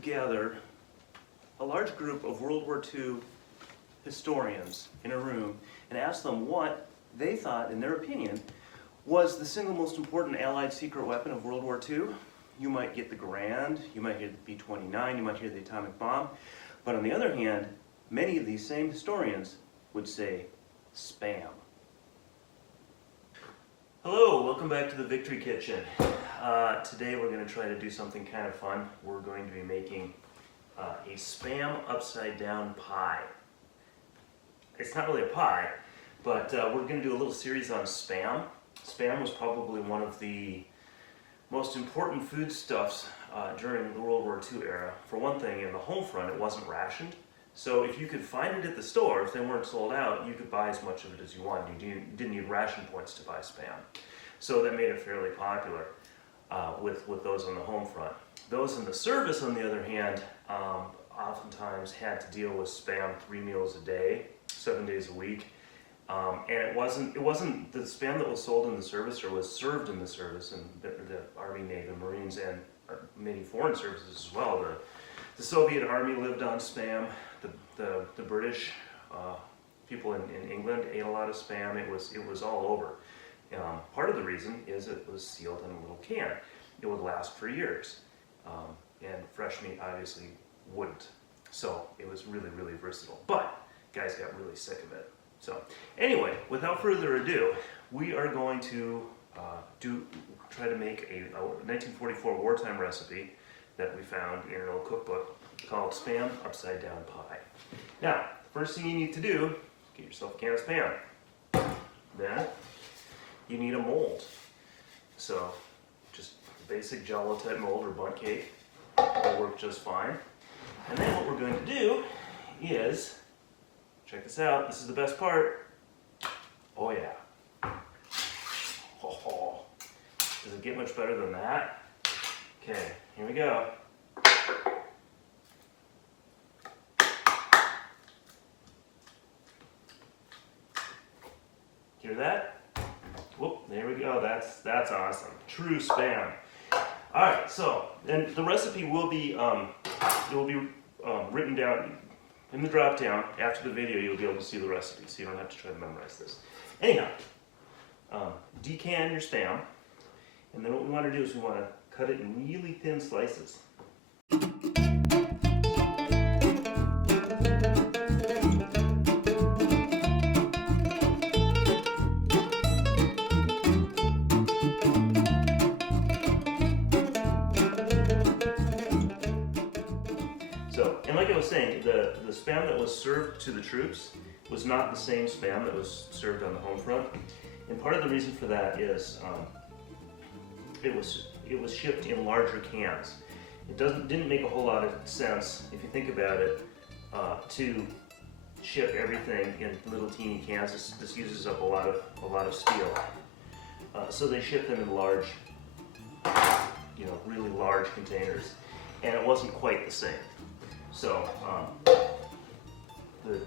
together a large group of World War II historians in a room and asked them what they thought, in their opinion, was the single most important Allied secret weapon of World War II. You might get the Grand, you might hear the B-29, you might hear the atomic bomb, but on the other hand, many of these same historians would say Spam. Hello, welcome back to the Victory Kitchen. Today we're going to try to do something kind of fun. We're going to be making a Spam upside down pie. It's not really a pie, but we're going to do a little series on Spam. Spam was probably one of the most important foodstuffs during the World War II era. For one thing, in the home front, it wasn't rationed. So if you could find it at the store, if they weren't sold out, you could buy as much of it as you wanted. You didn't need ration points to buy Spam. So that made it fairly popular with those on the home front. Those in the service, on the other hand, oftentimes had to deal with Spam 3 meals a day, 7 days a week. And it wasn't the Spam that was sold in the service or was served in the service in the Army, Navy, Marines, and many foreign services as well. The Soviet Army lived on Spam. The British people in England ate a lot of Spam. It was all over. Part of the reason is it was sealed in a little can. It would last for years, and fresh meat obviously wouldn't. So it was really, really versatile. But guys got really sick of it. So anyway, without further ado, we are going to try to make a 1944 wartime recipe that we found in an old cookbook called Spam Upside Down Pie. Now, first thing you need to do, get yourself a can of Spam. Then you need a mold. So just a basic Jello type mold or bundt cake will work just fine. And then what we're going to do is, check this out, this is the best part. Oh yeah. Oh, does it get much better than that? Okay, here we go. Hear that? Whoop, there we go. That's awesome. True Spam. All right, so and the recipe will be written down in the drop down. After the video, you'll be able to see the recipe, so you don't have to try to memorize this. Anyhow, decan your Spam, and then what we want to do is we want to cut it in really thin slices. And like I was saying, the Spam that was served to the troops was not the same Spam that was served on the home front. And part of the reason for that is it was shipped in larger cans. It didn't make a whole lot of sense, if you think about it, to ship everything in little teeny cans. This uses up a lot of steel. So they shipped them in large, really large containers, and it wasn't quite the same. So the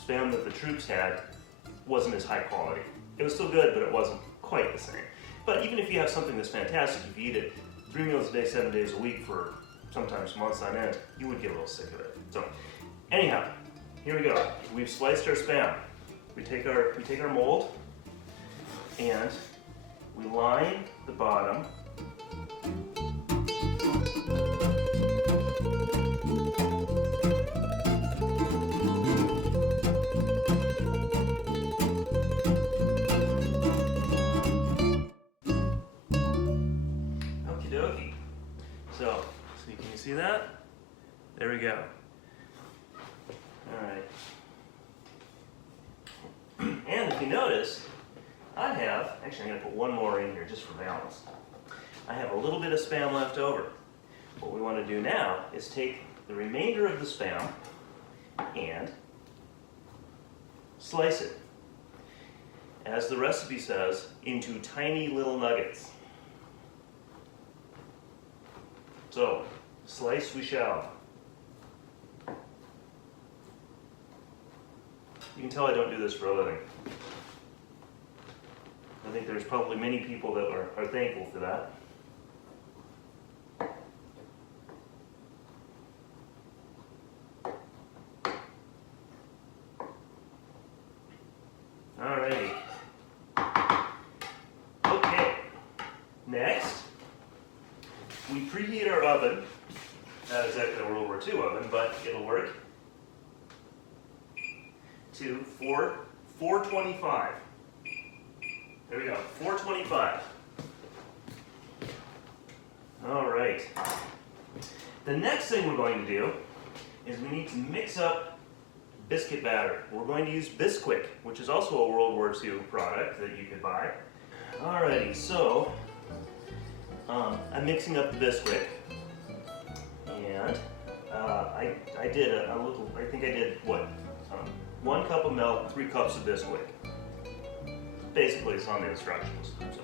Spam that the troops had wasn't as high quality. It was still good, but it wasn't quite the same. But even if you have something that's fantastic, if you eat it 3 meals a day, 7 days a week for sometimes months on end, you would get a little sick of it. So anyhow, here we go. We've sliced our Spam. We take our mold and we line the bottom . So can you see that? There we go. All right. And if you notice, actually I'm going to put one more in here just for balance. I have a little bit of Spam left over. What we want to do now is take the remainder of the Spam and slice it, as the recipe says, into tiny little nuggets. So, slice we shall. You can tell I don't do this for a living. I think there's probably many people that are thankful for that. II oven, but it'll work. To 425. There we go, 425. All right. The next thing we're going to do is we need to mix up biscuit batter. We're going to use Bisquick, which is also a World War II product that you could buy. Alrighty, so I'm mixing up the Bisquick, and I did a little. I think I did what? 1 cup of milk, 3 cups of Bisquick. Basically, it's on the instructions. So.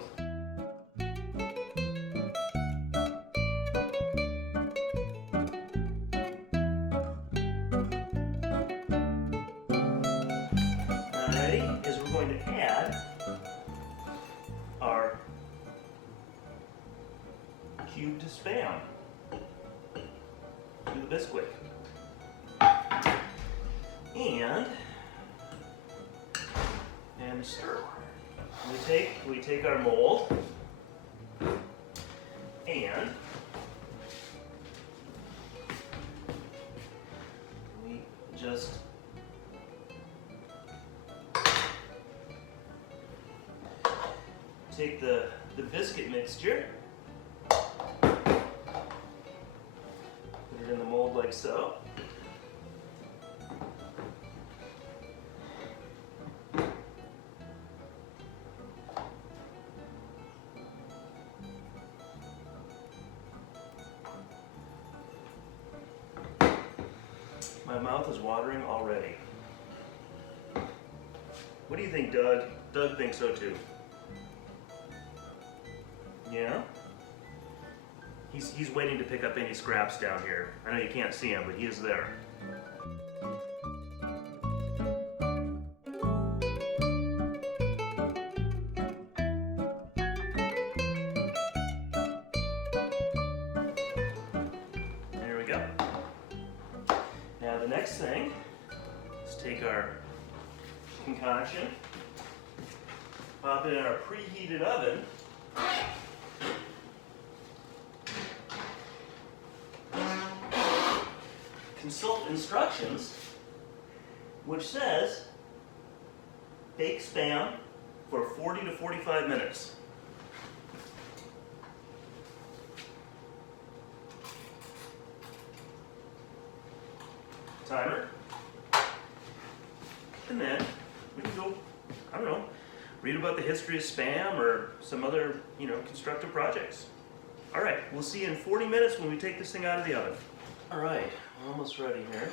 Alrighty, is we're going to add our cubed Spam to the Bisquick. And stir. We take our mold and we just take the biscuit mixture, put it in the mold like so. My mouth is watering already. What do you think, Doug? Doug thinks so too. Yeah? He's waiting to pick up any scraps down here. I know you can't see him, but he is there. There we go. Now the next thing is take our concoction, pop it in our preheated oven. Consult instructions, which says bake Spam for 40 to 45 minutes. Timer. And then we can go, I don't know, read about the history of Spam or some other, constructive projects. All right, we'll see you in 40 minutes when we take this thing out of the oven. All right, we're almost ready here.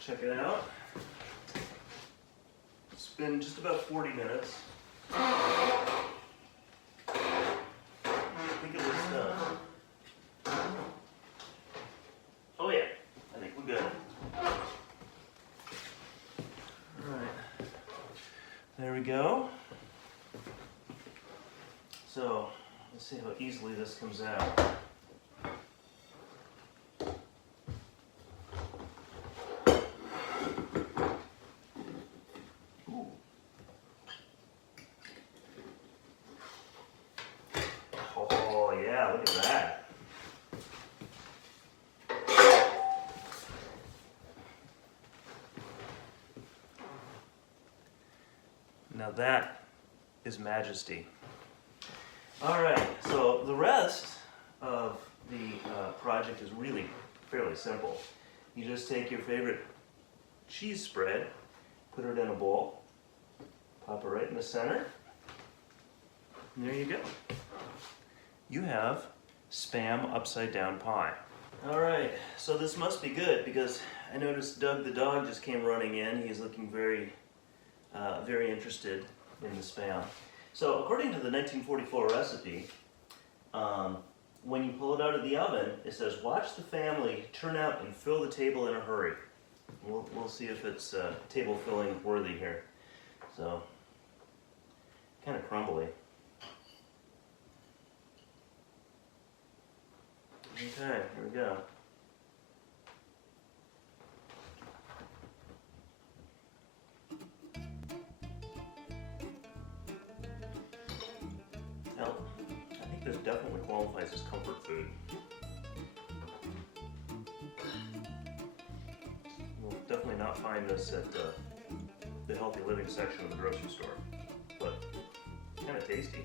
Check it out. It's been just about 40 minutes. I think it was oh yeah, I think we're good. All right, there we go. So, let's see how easily this comes out. Ooh. Oh yeah, look at that. Now that is majesty. All right, so the rest of the project is really fairly simple. You just take your favorite cheese spread, put it in a bowl, pop it right in the center, and there you go. You have Spam upside down pie. All right, so this must be good because I noticed Doug the dog just came running in. He's looking very interested in the Spam. So according to the 1944 recipe, when you pull it out of the oven, it says, watch the family turn out and fill the table in a hurry. We'll see if it's table filling worthy here. So, kind of crumbly. Okay, here we go. Now, I think this definitely qualifies as comfort food. not find this at the healthy living section of the grocery store, but kind of tasty.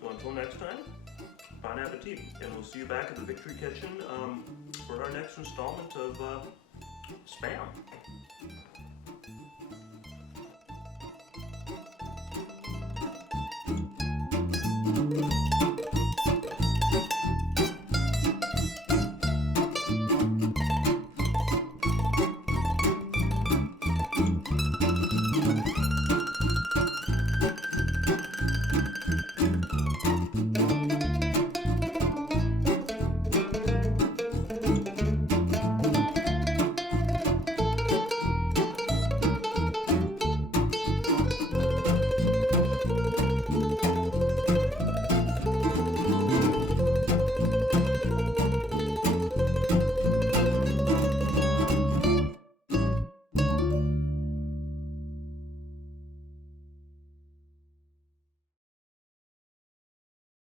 So until next time, bon appetit, and we'll see you back at the Victory Kitchen for our next installment of Spam.